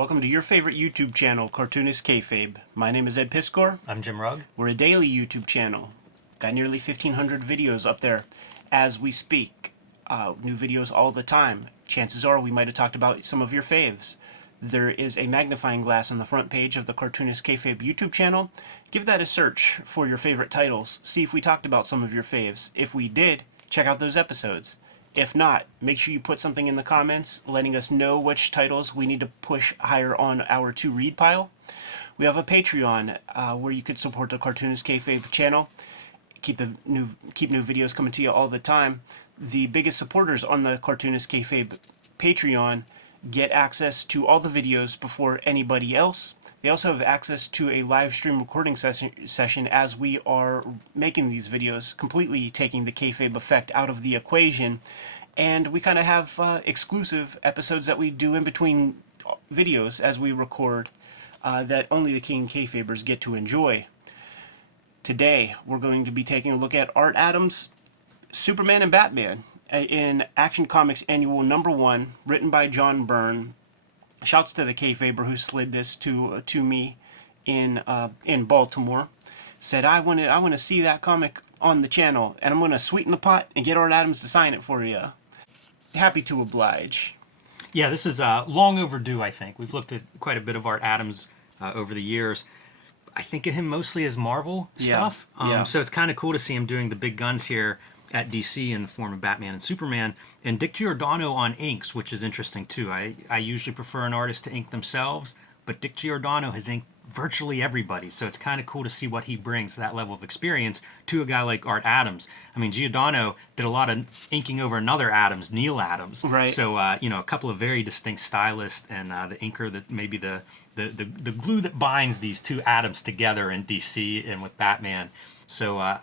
Welcome to your favorite YouTube channel, Cartoonist Kayfabe. My name is Ed Piskor. I'm Jim Rugg. We're a daily YouTube channel. Got nearly 1,500 videos up there as we speak. New videos all the time. Chances are we might have talked about some of your faves. There is a magnifying glass on the front page of the Cartoonist Kayfabe YouTube channel. Give that a search for your favorite titles. See if we talked about some of your faves. If we did, check out those episodes. If not, make sure you put something in the comments letting us know which titles we need to push higher on our to-read pile. We have a Patreon where you could support the Cartoonist Kayfabe channel. Keep new videos coming to you all the time. The biggest supporters on the Cartoonist Kayfabe Patreon get access to all the videos before anybody else. They also have access to a live stream recording session as we are making these videos, completely taking the kayfabe effect out of the equation. And we kind of have exclusive episodes that we do in between videos as we record that only the King Kayfabers get to enjoy. Today, we're going to be taking a look at Art Adams' Superman and Batman in Action Comics Annual #1, written by John Byrne. Shouts to the Kayfaber who slid this to me in Baltimore. Said, I want to see that comic on the channel, and I'm going to sweeten the pot and get Art Adams to sign it for you. Happy to oblige. Yeah, this is long overdue, I think. We've looked at quite a bit of Art Adams over the years. I think of him mostly as Marvel stuff. So it's kind of cool to see him doing the big guns here at DC in the form of Batman and Superman, and Dick Giordano on inks, which is interesting too. I usually prefer an artist to ink themselves, but Dick Giordano has inked virtually everybody, so it's kind of cool to see what he brings, that level of experience, to a guy like Art Adams. I mean, Giordano did a lot of inking over another Adams, Neil Adams. Right. So, a couple of very distinct stylists, and the inker that maybe the glue that binds these two Adams together in DC and with Batman. So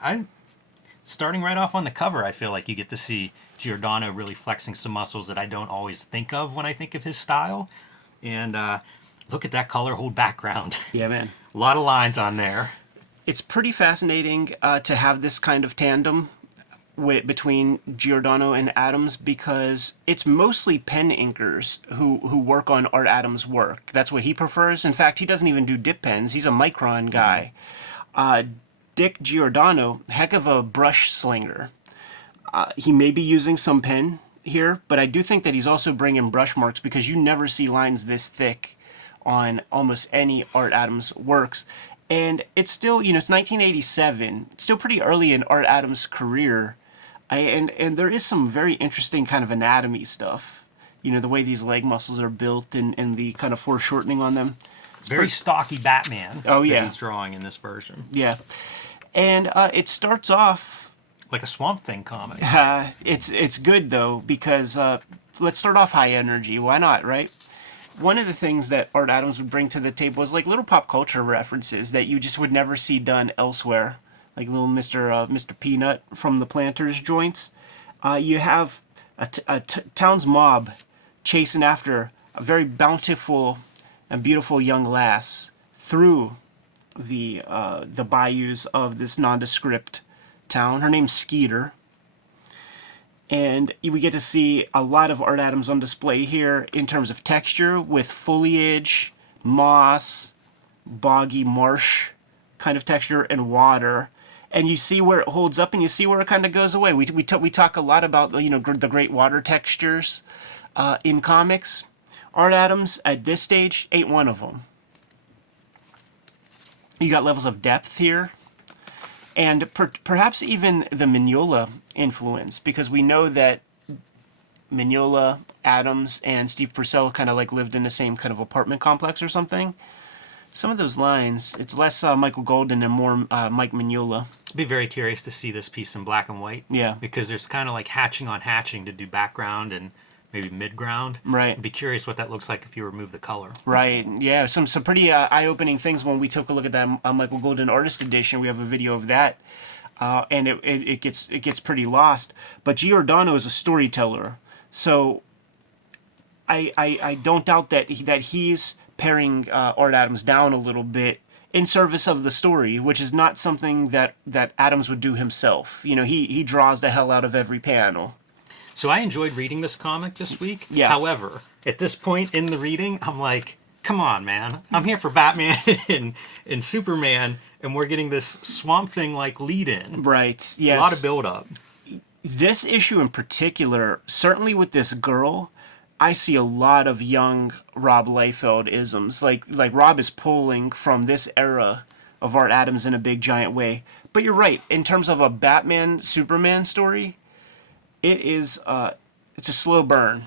starting right off on the cover, I feel like you get to see Giordano really flexing some muscles that I don't always think of when I think of his style. And look at that color-hold background. Yeah, man. A lot of lines on there. It's pretty fascinating to have this kind of tandem between Giordano and Adams, because it's mostly pen inkers who work on Art Adams' work. That's what he prefers. In fact, he doesn't even do dip pens. He's a micron guy. Dick Giordano, heck of a brush slinger. He may be using some pen here, but I do think that he's also bringing brush marks, because you never see lines this thick on almost any Art Adams works. And it's still, it's 1987. It's still pretty early in Art Adams' career. And there is some very interesting kind of anatomy stuff. The way these leg muscles are built and the kind of foreshortening on them. It's very stocky Batman that he's drawing in this version. Yeah. And it starts off like a Swamp Thing comic. It's good, though, because let's start off high energy. Why not, right? One of the things that Art Adams would bring to the table was like little pop culture references that you just would never see done elsewhere. Like little Mr. Peanut from the Planters joints. You have a town's mob chasing after a very bountiful and beautiful young lass through the bayous of this nondescript town. Her name's Skeeter. And we get to see a lot of Art Adams on display here in terms of texture, with foliage, moss, boggy marsh kind of texture, and water. And you see where it holds up, and you see where it kind of goes away. We talk a lot about the great water textures in comics. Art Adams at this stage ain't one of them. You got levels of depth here, and perhaps even the Mignola influence, because we know that Mignola, Adams, and Steve Purcell kind of like lived in the same kind of apartment complex or something. Some of those lines, it's less Michael Golden and more Mike Mignola. I'd be very curious to see this piece in black and white. Yeah. Because there's kind of like hatching on hatching to do background and maybe mid-ground. Right. I'd be curious what that looks like if you remove the color. Right. Yeah. Some pretty eye-opening things when we took a look at that Michael Golden Artist Edition. We have a video of that, and it gets pretty lost. But Giordano is a storyteller, so I don't doubt that he's paring Art Adams down a little bit in service of the story, which is not something that Adams would do himself. He draws the hell out of every panel. So I enjoyed reading this comic this week. Yeah. However, at this point in the reading, I'm like, come on, man. I'm here for Batman and Superman, and we're getting this Swamp Thing like lead in. Right. Yes. A lot of build up. This issue in particular, certainly with this girl, I see a lot of young Rob Liefeld isms. Like Rob is pulling from this era of Art Adams in a big giant way. But you're right. In terms of a Batman Superman story, it's a slow burn.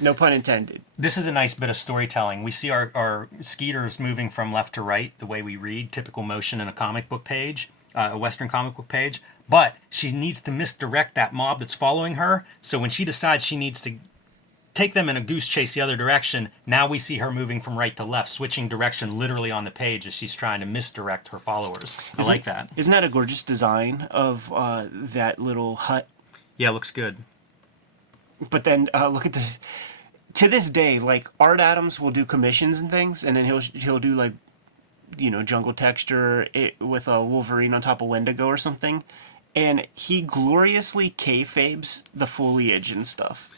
No pun intended. This is a nice bit of storytelling. We see our Skeeters moving from left to right, the way we read, typical motion in a comic book page, a Western comic book page. But she needs to misdirect that mob that's following her. So when she decides she needs to take them in a goose chase the other direction, now we see her moving from right to left, switching direction literally on the page as she's trying to misdirect her followers. I like that. Isn't that a gorgeous design of that little hut? Yeah, looks good. But then look at to this day, like Art Adams will do commissions and things, and then he'll do like, jungle texture with a Wolverine on top of Wendigo or something, and he gloriously kayfabes the foliage and stuff.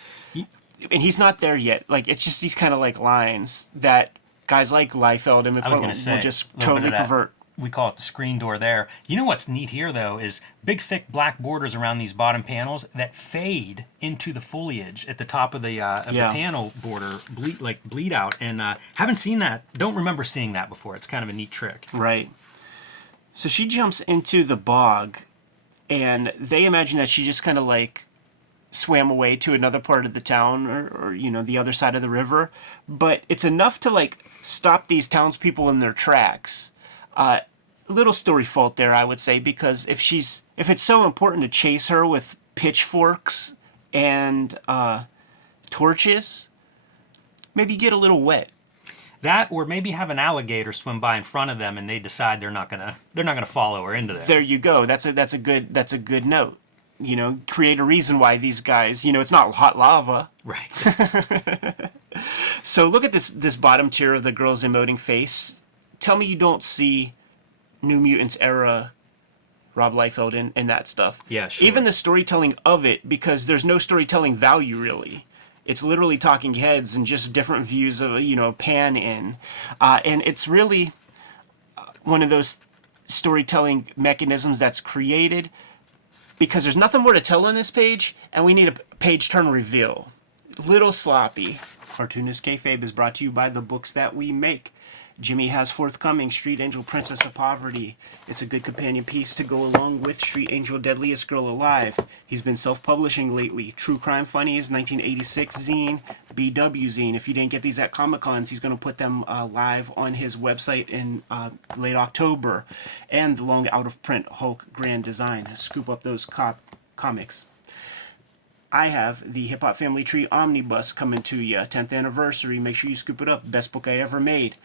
And he's not there yet. Like, it's just these kind of like lines that guys like Liefeld and McFarlane will just totally pervert. We call it the screen door there. You know what's neat here, though, is big, thick black borders around these bottom panels that fade into the foliage at the top of the panel border, bleed out. And haven't seen that. Don't remember seeing that before. It's kind of a neat trick. Right. So she jumps into the bog, and they imagine that she just kind of like swam away to another part of the town or the other side of the river. But it's enough to like stop these townspeople in their tracks. Little story fault there, I would say, because if it's so important to chase her with pitchforks and torches, maybe get a little wet. That, or maybe have an alligator swim by in front of them, and they decide they're not gonna follow her into there. There you go. That's a good note. Create a reason why these guys. It's not hot lava. Right. So look at this bottom tier of the girl's emoting face. Tell me you don't see New Mutants era Rob Liefeld in that stuff. Yeah, sure. Even the storytelling of it, because there's no storytelling value really. It's literally talking heads and just different views of pan in, and it's really one of those storytelling mechanisms that's created because there's nothing more to tell on this page, and we need a page turn reveal. Little sloppy. Cartoonist Kayfabe is brought to you by the books that we make. Jimmy has forthcoming Street Angel Princess of Poverty. It's a good companion piece to go along with Street Angel Deadliest Girl Alive. He's been self-publishing lately. True Crime Funnies, 1986 zine, BW zine. If you didn't get these at Comic-Cons, he's going to put them live on his website in late October. And the long out-of-print Hulk Grand Design. Scoop up those comics. I have the Hip Hop Family Tree Omnibus coming to you. 10th anniversary. Make sure you scoop it up. Best book I ever made.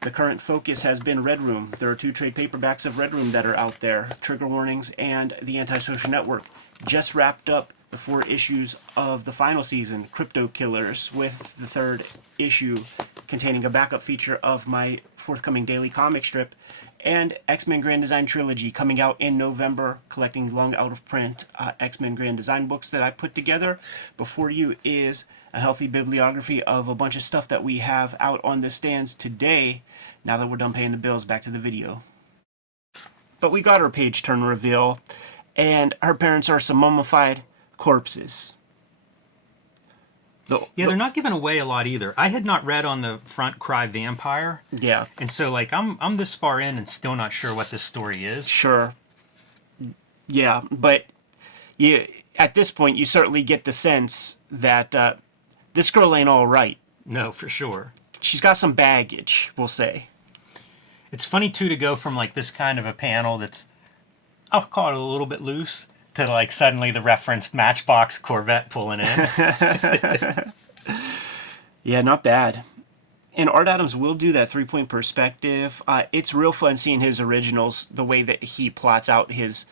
The current focus has been Red Room. There are 2 trade paperbacks of Red Room that are out there. Trigger Warnings and The Antisocial Network. Just wrapped up the 4 issues of the final season, Crypto Killers, with the 3rd issue containing a backup feature of my forthcoming daily comic strip, and X-Men Grand Design Trilogy coming out in November, collecting long out-of-print X-Men Grand Design books that I put together. Before you is a healthy bibliography of a bunch of stuff that we have out on the stands today. Now that we're done paying the bills, back to the video. But we got our page turn reveal, and her parents are some mummified corpses. They're not giving away a lot either. I had not read on the front Cry Vampire. Yeah. And so, like, I'm this far in and still not sure what this story is. Sure. Yeah, but at this point, you certainly get the sense that this girl ain't all right. No, for sure. She's got some baggage, we'll say. It's funny, too, to go from, like, this kind of a panel that's, I'll call it a little bit loose, to, like, suddenly the referenced Matchbox Corvette pulling in. Yeah, not bad. And Art Adams will do that 3-point perspective. It's real fun seeing his originals, the way that he plots out his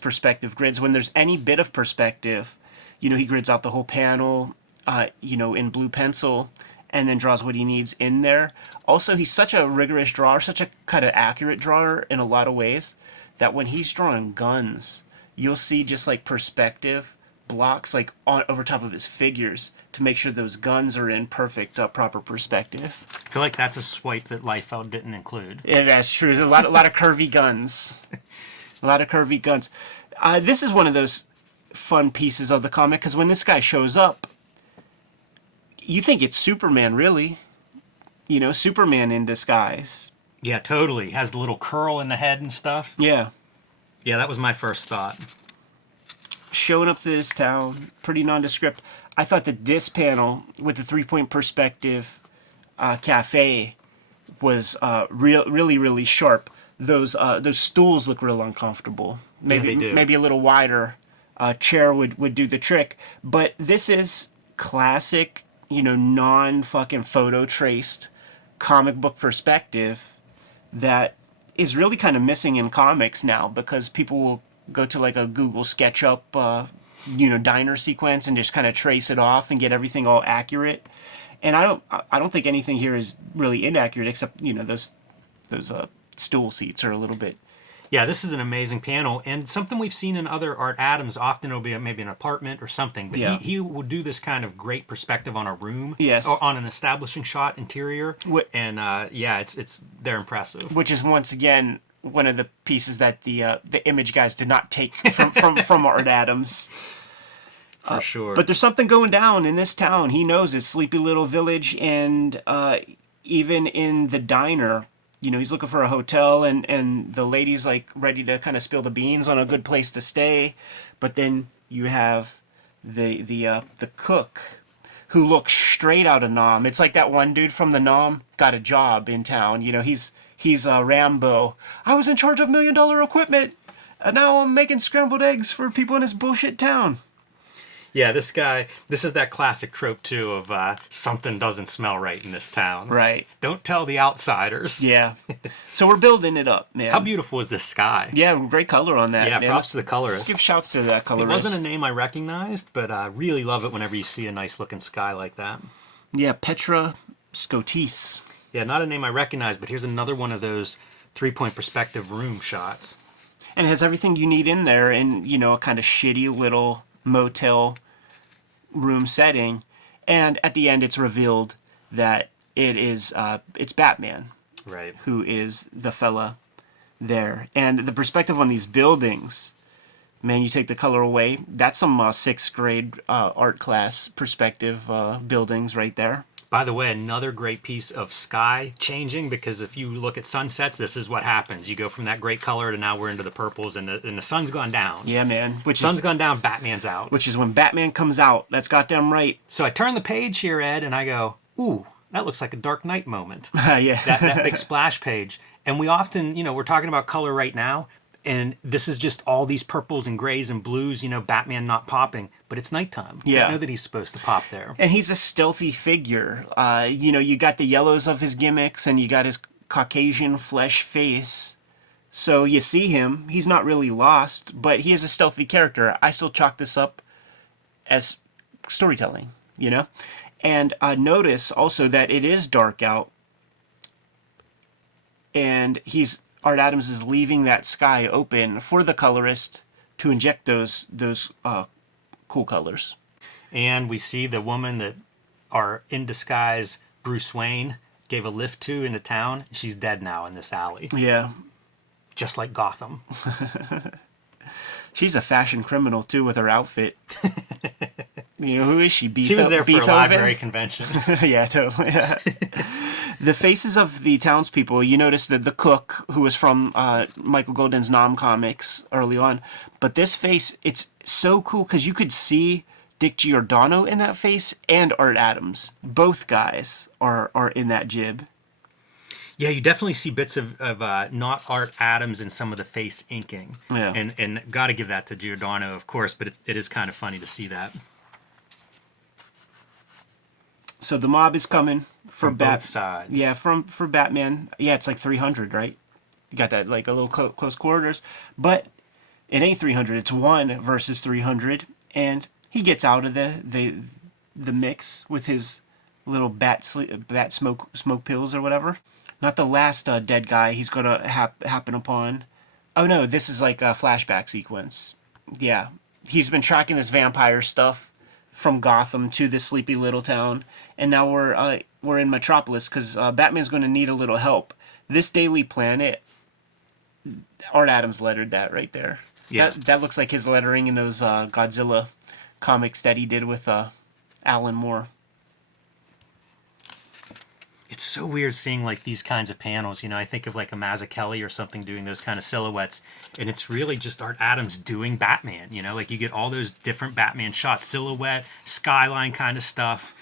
perspective grids. When there's any bit of perspective, he grids out the whole panel, in blue pencil, and then draws what he needs in there. Also, he's such a rigorous drawer, such a kind of accurate drawer in a lot of ways, that when he's drawing guns, you'll see just like perspective blocks like on over top of his figures to make sure those guns are in perfect, proper perspective. I feel like that's a swipe that Liefeld didn't include. Yeah, that's true. There's a lot of curvy guns. A lot of curvy guns. This is one of those fun pieces of the comic, because when this guy shows up, you think it's Superman, really. You know, Superman in disguise. Yeah, totally. Has the little curl in the head and stuff. Yeah. Yeah, that was my first thought. Showing up to this town, pretty nondescript. I thought that this panel with the 3-point perspective cafe was really sharp. Those stools look real uncomfortable. Maybe yeah, they do. Maybe a little wider chair would do the trick. But this is classic, you know, non-fucking photo traced comic book perspective that is really kind of missing in comics now, because people will go to like a Google SketchUp, diner sequence and just kind of trace it off and get everything all accurate. And I don't think anything here is really inaccurate, except, you know, those stool seats are a little bit. Yeah, this is an amazing panel, and something we've seen in other Art Adams. Often it'll be maybe an apartment or something, but yeah. he will do this kind of great perspective on a room, yes, or on an establishing shot interior, and they're impressive. Which is once again one of the pieces that the Image guys did not take from Art Adams. For sure. But there's something going down in this town. He knows it's sleepy little village, and even in the diner, you know, he's looking for a hotel, and the lady's like ready to kind of spill the beans on a good place to stay. But then you have the cook, who looks straight out of Nom. It's like that one dude from the Nom got a job in town. You know, he's Rambo. I was in charge of $1 million equipment, and now I'm making scrambled eggs for people in this bullshit town. Yeah, this is that classic trope, too, of something doesn't smell right in this town. Right. Don't tell the outsiders. Yeah. So we're building it up, man. How beautiful is this sky? Yeah, great color on that, yeah, man. props to the colorist. Let's give shouts to that colorist. It wasn't a name I recognized, but I really love it whenever you see a nice-looking sky like that. Yeah, Petra Scotis. Yeah, not a name I recognize, but here's another one of those 3-point perspective room shots. And it has everything you need in there in, you know, a kind of shitty little motel room setting. And at the end, it's revealed that it's Batman, right, who is the fella there. And the perspective on these buildings, man, you take the color away, that's some 6th grade art class perspective buildings right there. By the way, another great piece of sky changing, because if you look at sunsets, this is what happens. You go from that great color to now we're into the purples, and the sun's gone down. Yeah, man. Sun's gone down, Batman's out. Which is when Batman comes out. That's goddamn right. So I turn the page here, Ed, and I go, ooh, that looks like a Dark Knight moment. Yeah. that big splash page. And we often, you know, we're talking about color right now, and this is just all these purples and grays and blues, you know, Batman not popping, but it's nighttime. Yeah. I know that he's supposed to pop there. And he's a stealthy figure. You know, you got the yellows of his gimmicks, and you got his Caucasian flesh face. So you see him. He's not really lost, but he is a stealthy character. I still chalk this up as storytelling, you know? And notice also that it is dark out, and Art Adams is leaving that sky open for the colorist to inject those cool colors. And we see the woman that our in disguise Bruce Wayne gave a lift to into town. She's dead now in this alley. Yeah. Just like Gotham. She's a fashion criminal, too, with her outfit. You know, who is she? She was there for a library convention. Yeah, totally. The faces of the townspeople, you notice that the cook, who was from Michael Golden's Nom comics early on, but this face, it's so cool because you could see Dick Giordano in that face and Art Adams. Both guys are in that jib. Yeah, you definitely see bits of not Art Adams in some of the face inking. Yeah. And got to give that to Giordano, of course, but it is kind of funny to see that. So the mob is coming from both sides. Yeah, for Batman. Yeah, it's like 300, right? You got that like a little close quarters, but it ain't 300. It's 1 versus 300, and he gets out of the mix with his little bat smoke pills or whatever. Not the last dead guy he's gonna happen upon. Oh no, this is like a flashback sequence. Yeah. he's been tracking this vampire stuff from Gotham to this sleepy little town, and now we're in Metropolis because Batman's going to need a little help. This Daily Planet, Art Adams lettered that right there. Yeah. That looks like his lettering in those Godzilla comics that he did with Alan Moore. It's so weird seeing like these kinds of panels. I think of like a Mazzucchelli or something doing those kind of silhouettes, and it's really just Art Adams doing Batman. Like you get all those different Batman shots, silhouette, skyline kind of stuff.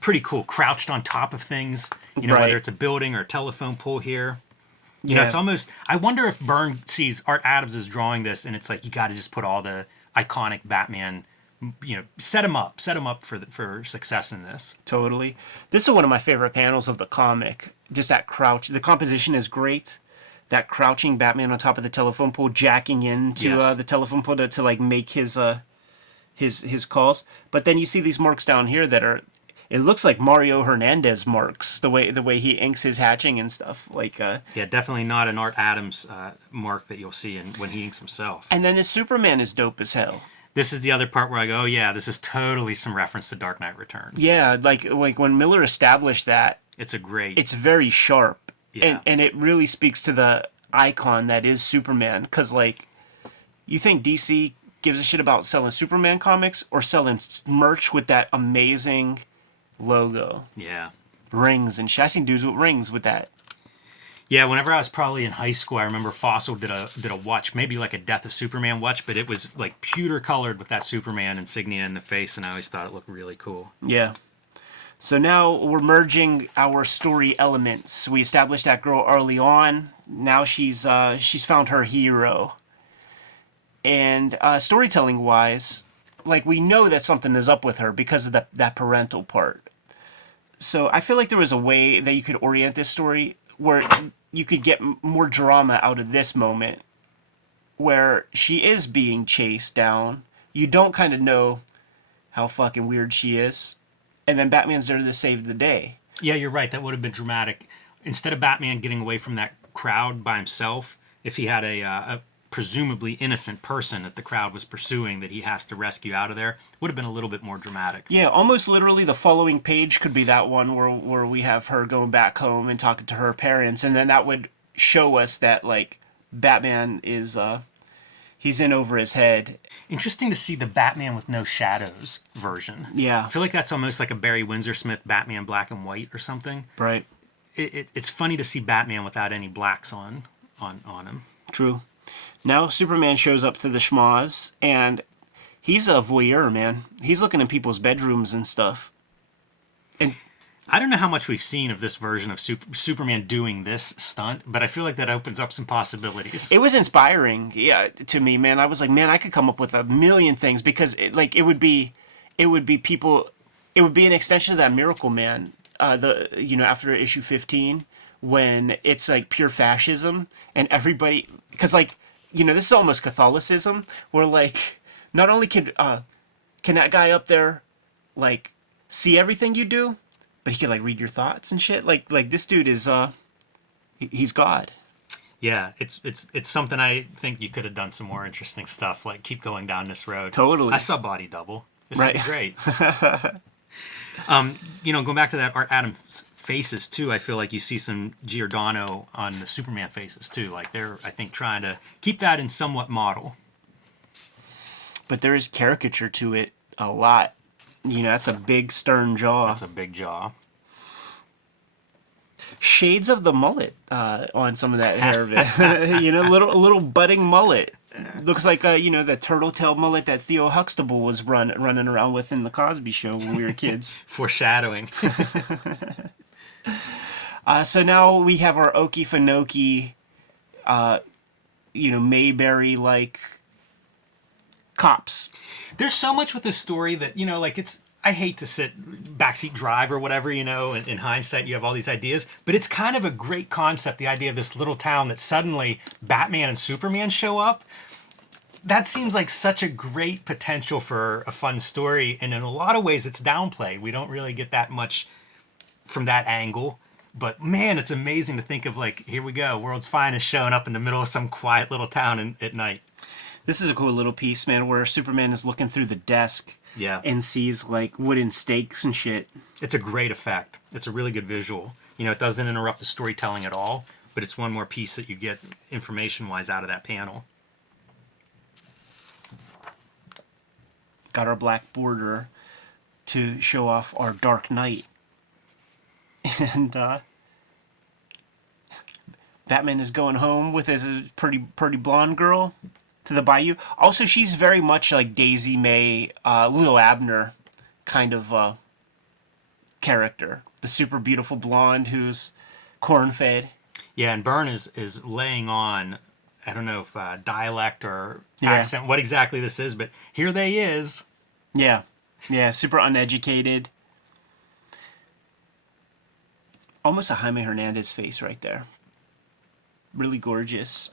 Pretty cool. Crouched on top of things. Right. Whether it's a building or a telephone pole here. Yeah. It's almost. I wonder if Byrne sees Art Adams is drawing this, and it's like you got to just put all the iconic Batman. Set him up for success in this. Totally. This is one of my favorite panels of the comic. Just that crouch. The composition is great. That crouching Batman on top of the telephone pole, jacking into the telephone pole to like make his calls. But then you see these marks down here that are. It looks like Mario Hernandez marks the way he inks his hatching and stuff. Like definitely not an Art Adams mark that you'll see when he inks himself. And then his Superman is dope as hell. This is the other part where I go, oh yeah, this is totally some reference to Dark Knight Returns. Yeah, like when Miller established that, it's very sharp, yeah. and it really speaks to the icon that is Superman. Because like, you think DC gives a shit about selling Superman comics or selling merch with that amazing logo? Yeah, rings and shit. I seen dudes with rings with that. Yeah, whenever I was probably in high school, I remember Fossil did a watch, maybe like a Death of Superman watch, but it was like pewter colored with that Superman insignia in the face, and I always thought it looked really cool. Yeah. So now we're merging our story elements. We established that girl early on. Now she's found her hero. And storytelling wise, like we know that something is up with her because of that parental part. So I feel like there was a way that you could orient this story where you could get more drama out of this moment where she is being chased down. You don't kind of know how fucking weird she is. And then Batman's there to save the day. Yeah, you're right. That would have been dramatic. Instead of Batman getting away from that crowd by himself, if he had a presumably innocent person that the crowd was pursuing that he has to rescue out of there, would have been a little bit more dramatic. Yeah, almost literally the following page could be that one where we have her going back home and talking to her parents, and then that would show us that like Batman is he's in over his head. Interesting to see the Batman with no shadows version. Yeah. I feel like that's almost like a Barry Windsor Smith Batman black and white or something. Right. It's funny to see Batman without any blacks on him. True. Now Superman shows up to the schmoz, and he's a voyeur, man. He's looking in people's bedrooms and stuff. And I don't know how much we've seen of this version of Superman doing this stunt, but I feel like that opens up some possibilities. It was inspiring, yeah, to me, man. I was like, man, I could come up with a million things because it would be people, it would be an extension of that Miracle Man, after issue 15, when it's like pure fascism and everybody, because like, this is almost Catholicism, where like not only can that guy up there like see everything you do, but he can like read your thoughts and shit. Like this dude is he's God. Yeah, it's something I think you could have done some more interesting stuff. Like keep going down this road. Totally. I saw Body Double. This right. would be great. Going back to that Art Adams faces too, I feel like you see some Giordano on the Superman faces too. Like they're, I think, trying to keep that in somewhat model. But there is caricature to it a lot. That's a big stern jaw. That's a big jaw. Shades of the mullet on some of that hair of it. A little budding mullet. Looks like the turtle tail mullet that Theo Huxtable was running around with in the Cosby Show when we were kids. Foreshadowing. So now we have our Okefenokee, Mayberry-like cops. There's so much with this story that, I hate to sit backseat drive or whatever, in hindsight you have all these ideas, but it's kind of a great concept, the idea of this little town that suddenly Batman and Superman show up. That seems like such a great potential for a fun story, and in a lot of ways it's downplayed. We don't really get that much from that angle, but man, it's amazing to think of like, here we go, world's finest showing up in the middle of some quiet little town at night. This is a cool little piece, man, where Superman is looking through the desk Yeah. and sees, like, wooden stakes and shit. It's a great effect. It's a really good visual. You know, it doesn't interrupt the storytelling at all, but it's one more piece that you get information-wise out of that panel. Got our black border to show off our Dark Knight. And Batman is going home with his pretty blonde girl to the bayou. Also, she's very much like Daisy May, Lil Abner kind of character. The super beautiful blonde who's corn-fed. Yeah, and Byrne is laying on, I don't know if dialect or accent, what exactly this is, but here they is. Yeah. Yeah, super uneducated. Almost a Jaime Hernandez face right there. Really gorgeous.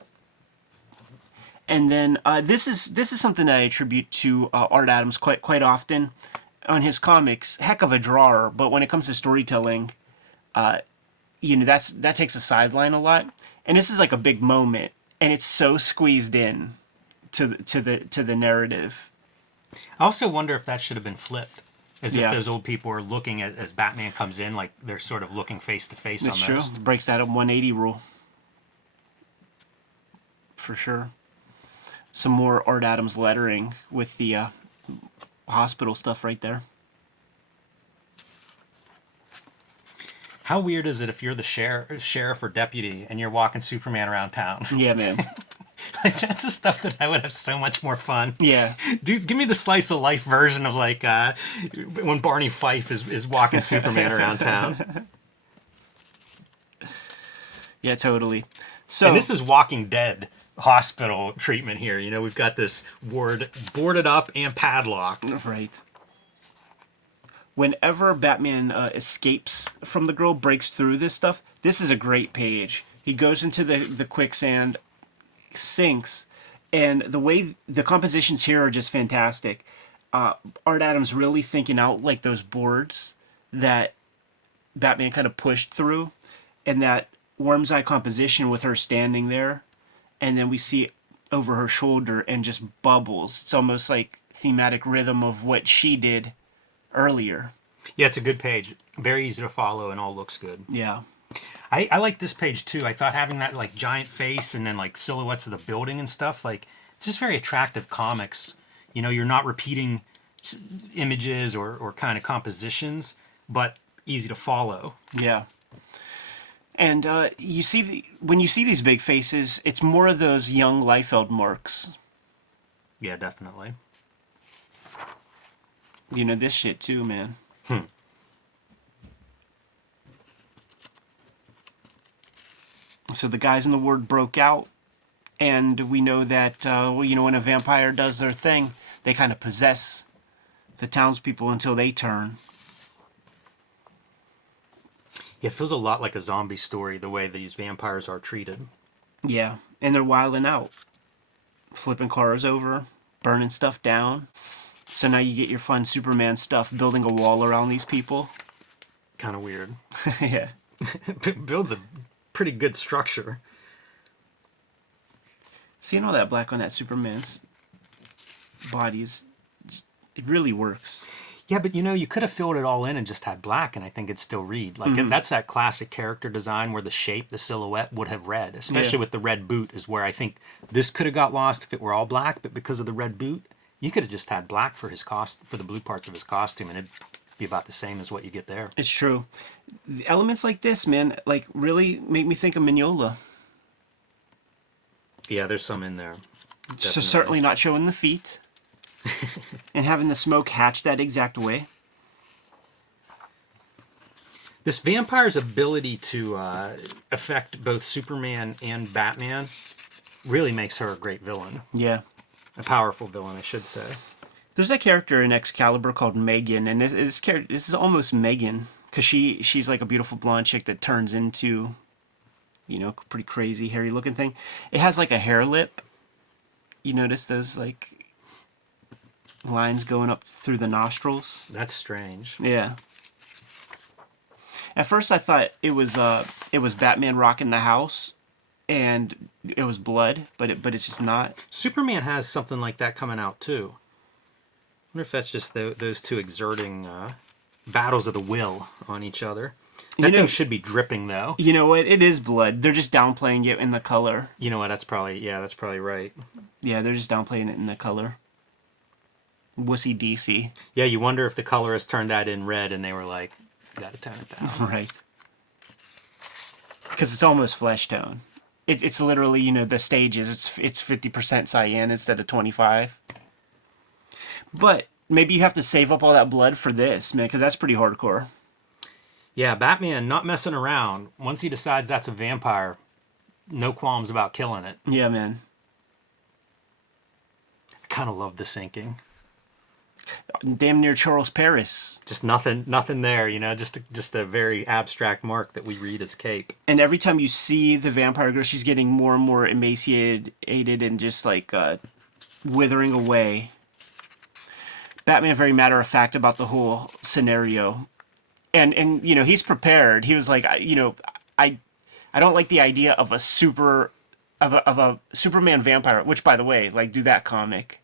And then this is something that I attribute to Art Adams quite often on his comics. Heck of a drawer, but when it comes to storytelling, you know, that takes a sideline a lot. And this is like a big moment, and it's so squeezed in to the narrative. I also wonder if that should have been flipped. As Yeah. if those old people are looking at, as Batman comes in, like they're sort of looking face to face That's almost. true. Breaks that 180 rule. For sure. Some more Art Adams lettering with the hospital stuff right there. How weird is it if you're the sheriff or deputy and you're walking Superman around town? Yeah, man. Like, that's the stuff that I would have so much more fun. Yeah. Dude, give me the slice of life version of like when Barney Fife is walking Superman around town. Yeah, totally. So And this is Walking Dead hospital treatment here. You know, we've got this ward boarded up and padlocked. right. Whenever Batman escapes from the girl, breaks through this stuff, this is a great page. He goes into the quicksand, sinks, and the way the compositions here are just fantastic. Art Adams really thinking out like those boards that Batman kind of pushed through, and that worm's eye composition with her standing there, and then we see over her shoulder and just bubbles. It's almost like thematic rhythm of what she did earlier. Yeah, it's a good page. Very easy to follow and all looks good. Yeah. I like this page too. I thought having that like giant face and then like silhouettes of the building and stuff, like it's just very attractive comics. You know, you're not repeating images or kind of compositions, but easy to follow. Yeah. And when you see these big faces, it's more of those young Liefeld marks. Yeah, definitely. You know this shit too, man. So the guys in the ward broke out, and we know that when a vampire does their thing, they kind of possess the townspeople until they turn. Yeah, it feels a lot like a zombie story, the way these vampires are treated. Yeah, and they're wilding out, flipping cars over, burning stuff down. So now you get your fun Superman stuff, building a wall around these people. Kind of weird. Yeah. It builds a pretty good structure. Seeing all that black on that Superman's body it really works. Yeah, but you know, you could have filled it all in and just had black, and I think it'd still read. Like, that's that classic character design where the shape, the silhouette would have read, especially with the red boot, is where I think this could have got lost if it were all black, but because of the red boot, you could have just had black for his for the blue parts of his costume, and it'd be about the same as what you get there. It's true. The elements like this, man, like really make me think of Mignola. Yeah, there's some in there. So Definitely. certainly not showing the feet. And having the smoke hatch that exact way. This vampire's ability to affect both Superman and Batman really makes her a great villain. Yeah. A powerful villain, I should say. There's a character in Excalibur called Megan, and this is almost Megan, because she's like a beautiful blonde chick that turns into, pretty crazy, hairy looking thing. It has like a hair lip. You notice those like lines going up through the nostrils? That's strange. Yeah. At first I thought it was Batman rocking the house, and it was blood, but it's just not. Superman has something like that coming out too. I wonder if that's just those two exerting battles of the will on each other. That thing should be dripping though. You know what? It is blood. They're just downplaying it in the color. You know what? That's probably right. Yeah, they're just downplaying it in the color. Wussy DC. Yeah, you wonder if the colorist turned that in red and they were like, gotta tone it down. Right. Because it's almost flesh tone. It's literally, you know, the stages. It's 50% cyan instead of 25. But maybe you have to save up all that blood for this, man, because that's pretty hardcore. Yeah, Batman not messing around. Once he decides that's a vampire, no qualms about killing it. Yeah, man. I kind of love the sinking. Damn near Charles Paris. Just nothing there, you know, just a very abstract mark that we read as Cape. And every time you see the vampire girl, she's getting more and more emaciated and just like withering away. Batman very matter of fact about the whole scenario. And you know, he's prepared. He was like, you know, I don't like the idea of a Superman vampire, which by the way, like do that comic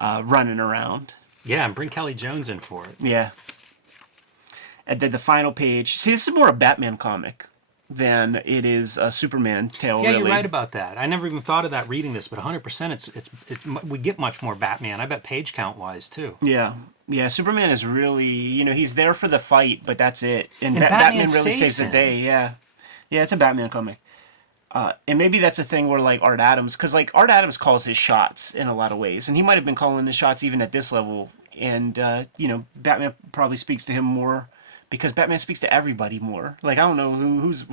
running around. Yeah, and bring Kelly Jones in for it. Yeah. And then the final page. See, this is more a Batman comic than it is a Superman tale. Yeah, really. You're right about that. I never even thought of that reading this, but 100%, it's we get much more Batman. I bet page count wise too. Yeah. Yeah, Superman is really, you know, he's there for the fight, but that's it. And Batman really saves the day, yeah. Yeah, it's a Batman comic. And maybe that's a thing where, like, Art Adams, because, like, Art Adams calls his shots in a lot of ways. And he might have been calling his shots even at this level. And, you know, Batman probably speaks to him more because Batman speaks to everybody more. Like, I don't know who's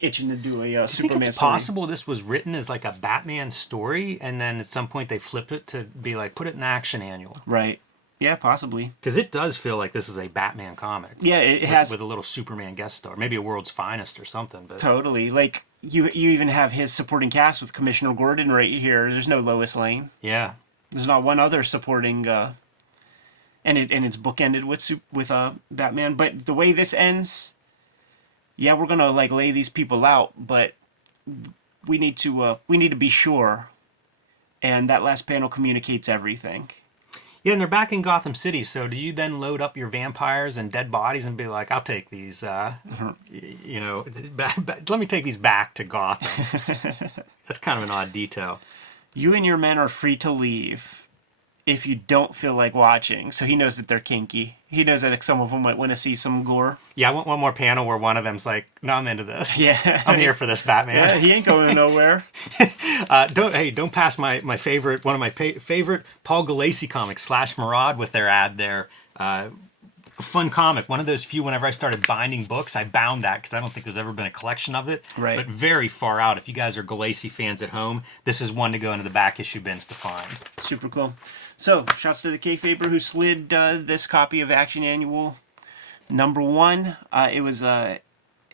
itching to do a Superman story. I think it's possible this was written as, like, a Batman story, and then at some point they flipped it to be like, put it in action annual. Right. Yeah, possibly. Because it does feel like this is a Batman comic. Yeah, it has. With a little Superman guest star. Maybe a World's Finest or something. But totally. Like, you even have his supporting cast with Commissioner Gordon right here. There's no Lois Lane. Yeah. There's not one other supporting, and it's bookended with Batman. But the way this ends, yeah, we're gonna like lay these people out, but we need to be sure. And that last panel communicates everything. Yeah, and they're back in Gotham City, so do you then load up your vampires and dead bodies and be like, I'll take these, you know, let me take these back to Gotham. That's kind of an odd detail. You and your men are free to leave if you don't feel like watching. So he knows that they're kinky. He knows that some of them might want to see some gore. Yeah, I want one more panel where one of them's like, no, I'm into this. Yeah. I'm here for this, Batman. Yeah, he ain't going nowhere. Don't pass my favorite, one of my favorite Paul Galassi comics, /Maraude, with their ad there. Fun comic. One of those few, whenever I started binding books, I bound that because I don't think there's ever been a collection of it. Right. But very far out. If you guys are Galassi fans at home, this is one to go into the back issue bins to find. Super cool. So, shouts to the Kayfaber who slid this copy of Action Annual #1. It was a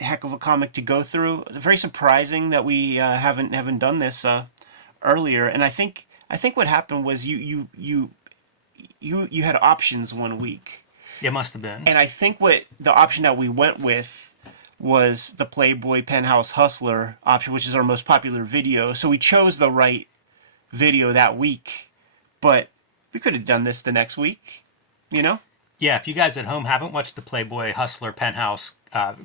heck of a comic to go through. Very surprising that we haven't done this earlier. And I think what happened was you had options one week. It must have been. And I think what the option that we went with was the Playboy Penthouse Hustler option, which is our most popular video. So we chose the right video that week. But we could have done this the next week, you know? Yeah, if you guys at home haven't watched the Playboy Hustler Penthouse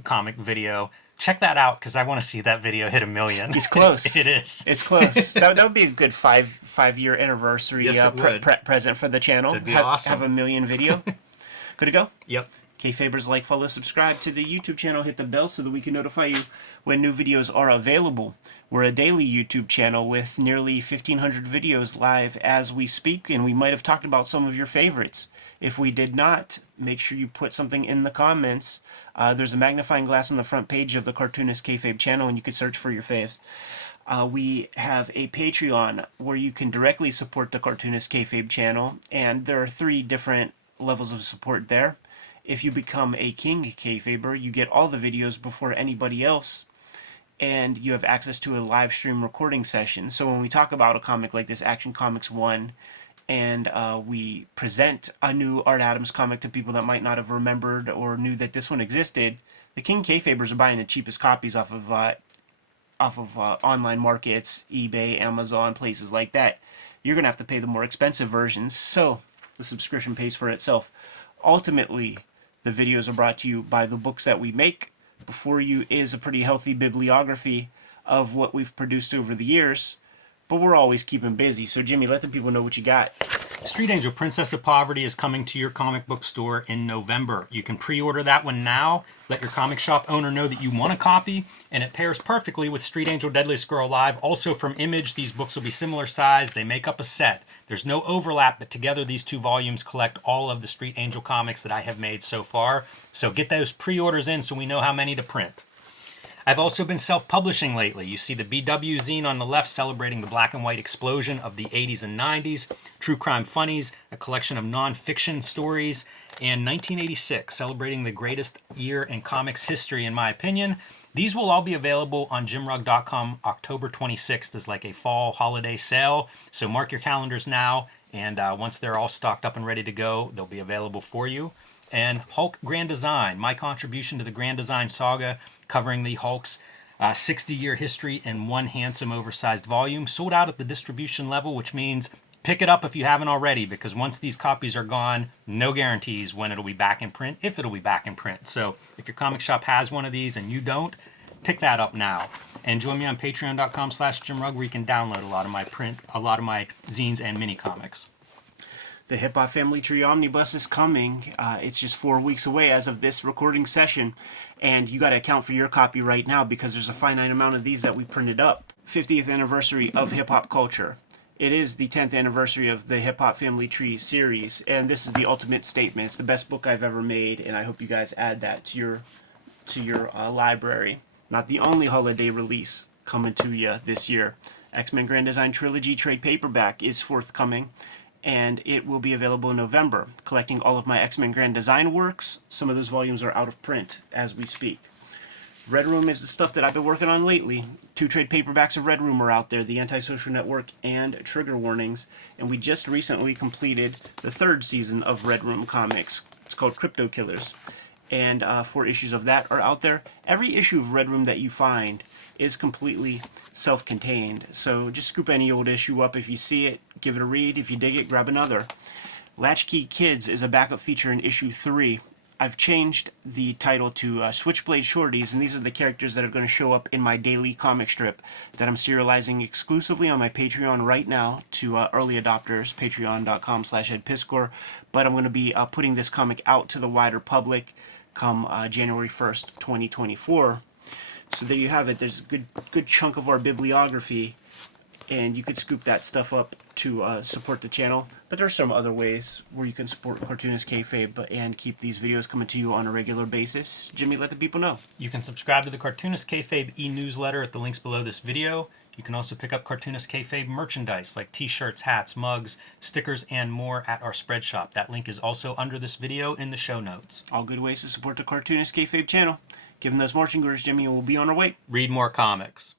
comic video, check that out because I want to see that video hit 1 million. It's close. It is. It's close. that would be a good five-year anniversary Yes, present for the channel. That'd be awesome. Have 1 million video. Good to go? Yep. Kayfabers, like, follow, subscribe to the YouTube channel. Hit the bell so that we can notify you when new videos are available. We're a daily YouTube channel with nearly 1,500 videos live as we speak, and we might have talked about some of your favorites. If we did not, make sure you put something in the comments. There's a magnifying glass on the front page of the Cartoonist Kayfabe channel, and you can search for your faves. We have a Patreon where you can directly support the Cartoonist Kayfabe channel, and there are 3 different levels of support there. If you become a King Kayfaber, you get all the videos before anybody else, and you have access to a live stream recording session. So when we talk about a comic like this, Action Comics 1, and we present a new Art Adams comic to people that might not have remembered or knew that this one existed, the King Kayfabers are buying the cheapest copies off of off of online markets, eBay, Amazon, places like that, you're going to have to pay the more expensive versions. So the subscription pays for itself. Ultimately, the videos are brought to you by the books that we make. Before you is a pretty healthy bibliography of what we've produced over the years, but we're always keeping busy. So Jimmy, let the people know what you got. Street Angel Princess of Poverty is coming to your comic book store in November. You can pre-order that one now. Let your comic shop owner know that you want a copy, and it pairs perfectly with Street Angel Deadliest Girl Alive. Also from Image, these books will be similar size. They make up a set. There's no overlap, but together these two volumes collect all of the Street Angel comics that I have made so far. So get those pre-orders in so we know how many to print. I've also been self-publishing lately. You see the BW zine on the left celebrating the black and white explosion of the 80s and 90s, True Crime Funnies, a collection of non-fiction stories, and 1986, celebrating the greatest year in comics history, in my opinion. These will all be available on jimrugg.com October 26th as like a fall holiday sale. So mark your calendars now, and once they're all stocked up and ready to go, they'll be available for you. And Hulk Grand Design, my contribution to the Grand Design saga, covering the Hulk's 60-year history in one handsome oversized volume, sold out at the distribution level, which means pick it up if you haven't already, because once these copies are gone, no guarantees when it'll be back in print, if it'll be back in print. So if your comic shop has one of these and you don't, pick that up now. And join me on patreon.com/JimRugg, where you can download a lot of my zines and mini comics. The Hip Hop Family Tree Omnibus is coming. It's just 4 weeks away as of this recording session. And you got to account for your copy right now because there's a finite amount of these that we printed up. 50th anniversary of hip hop culture. It is the 10th anniversary of the Hip Hop Family Tree series. And this is the ultimate statement. It's the best book I've ever made. And I hope you guys add that to your library. Not the only holiday release coming to you this year. X-Men Grand Design Trilogy trade paperback is forthcoming. And it will be available in November, collecting all of my X-Men Grand Design works. Some of those volumes are out of print as we speak. Red Room is the stuff that I've been working on lately. 2 trade paperbacks of Red Room are out there, The Antisocial Network and Trigger Warnings. And we just recently completed the 3rd season of Red Room comics. It's called Crypto Killers. And 4 issues of that are out there. Every issue of Red Room that you find is completely self-contained. So just scoop any old issue up if you see it, give it a read. If you dig it, grab another. Latchkey Kids is a backup feature in issue 3. I've changed the title to Switchblade Shorties, and these are the characters that are going to show up in my daily comic strip that I'm serializing exclusively on my Patreon right now to early adopters, patreon.com/edpiskor. But I'm going to be putting this comic out to the wider public come January 1st, 2024. So there you have it. There's a good chunk of our bibliography, and you could scoop that stuff up to support the channel. But there are some other ways where you can support Cartoonist Kayfabe and keep these videos coming to you on a regular basis. Jimmy, let the people know. You can subscribe to the Cartoonist Kayfabe e-newsletter at the links below this video. You can also pick up Cartoonist Kayfabe merchandise like t-shirts, hats, mugs, stickers, and more at our spread shop. That link is also under this video in the show notes. All good ways to support the Cartoonist Kayfabe channel. Give them those marching orders, Jimmy, and we'll be on our way. Read more comics.